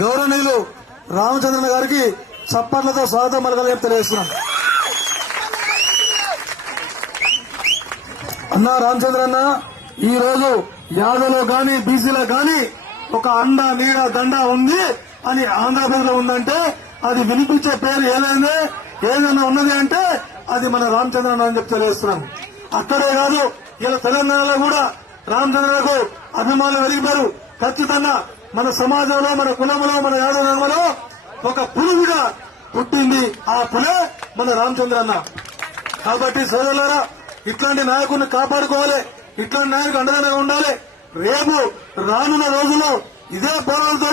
గౌరవనీయులు రామచంద్రన్ గారికి చప్పట్లతో స్వాగతం పలకాలని తెలియజేస్తున్నాం. అన్నా రామచంద్రన్న, ఈ రోజు యాదలో గాని బీసీలో గాని ఒక అండ నీడ దండ ఉంది అని ఆంధ్రప్రదేశ్ లో ఉందంటే అది వినిపించే పేరు ఏదైనా ఉన్నది అంటే అది మన రామచంద్రన్న అని చెప్పి తెలియజేస్తున్నాం. అక్కడే కాదు, ఇలా తెలంగాణలో కూడా రామచంద్రన్నకు అభిమానులు పెరిగిపోయారు. ఖచ్చితంగా మన సమాజంలో, మన కులంలో, మన యాదవ ధర్మంలో ఒక పులుగుగా పుట్టింది. ఆ పులే మన రామచంద్రన్న. కాబట్టి సోదరులారా, ఇట్లాంటి నాయకుడిని కాపాడుకోవాలి, ఇట్లాంటి నాయకుడు అండగా ఉండాలి. రేపు రానున్న రోజుల్లో ఇదే పోరాటంతో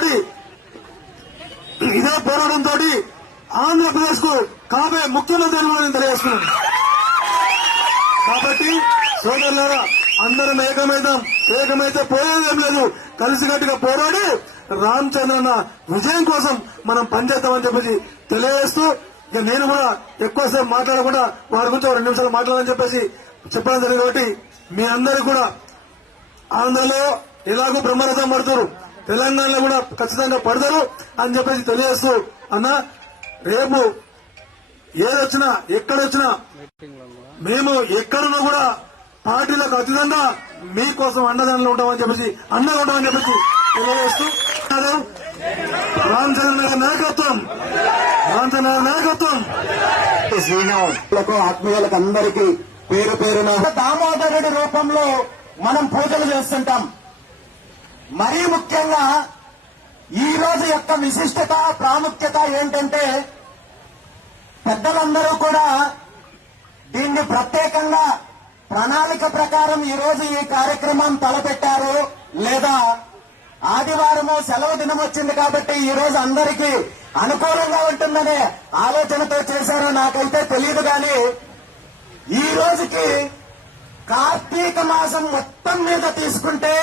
ఆంధ్రప్రదేశ్ కు కాబోయే ముఖ్యమంత్రి అని తెలియజేస్తున్నాను. కాబట్టి సోదరులారా, అందరం ఏకమైతే పోయేదేం లేదు. కలిసికట్టుగా పోరాడి రామచంద్రన్న విజయం కోసం మనం పనిచేద్దామని చెప్పేసి తెలియజేస్తూ, ఇక నేను కూడా ఎక్కువసేపు మాట్లాడకుండా వారి గురించి 2 నిమిషాలు మాట్లాడాలని చెప్పేసి చెప్పడం జరిగింది. కాబట్టి మీ అందరూ కూడా ఆంధ్రలో ఎలాగో బ్రహ్మరథం పడతారు, తెలంగాణలో కూడా ఖచ్చితంగా పడతారు అని చెప్పేసి తెలియజేస్తూ, అన్న రేపు ఏదొచ్చినా ఎక్కడొచ్చినా మేము ఎక్కడున్నా కూడా పార్టీలకు అతీతంగా మీకోసం అండదండలు ఉంటామని చెప్పేసి తెలియజేస్తూ, రామచంద్ర నాయకత్వం శ్రీనివాసులకు ఆత్మీయులకు అందరికీ పేరు పేరున దామోదరుడి రూపంలో మనం పూజలు చేస్తుంటాం. మరీ ముఖ్యంగా ఈ రోజు యొక్క విశిష్టత, ప్రాముఖ్యత ఏంటంటే పెద్దలందరూ కూడా దీన్ని ప్రత్యేకంగా ప్రణాళిక ప్రకారం ఈ రోజు ఈ కార్యక్రమం తలపెట్టారు, లేదా ఆదివారము సెలవు దినం వచ్చింది కాబట్టి ఈ రోజు అందరికీ అనుకూలంగా ఉంటుందనే ఆలోచనతో చేశారో నాకైతే తెలియదు. కానీ ఈ రోజుకి కార్తీక మాసం మొత్తం మీద తీసుకుంటే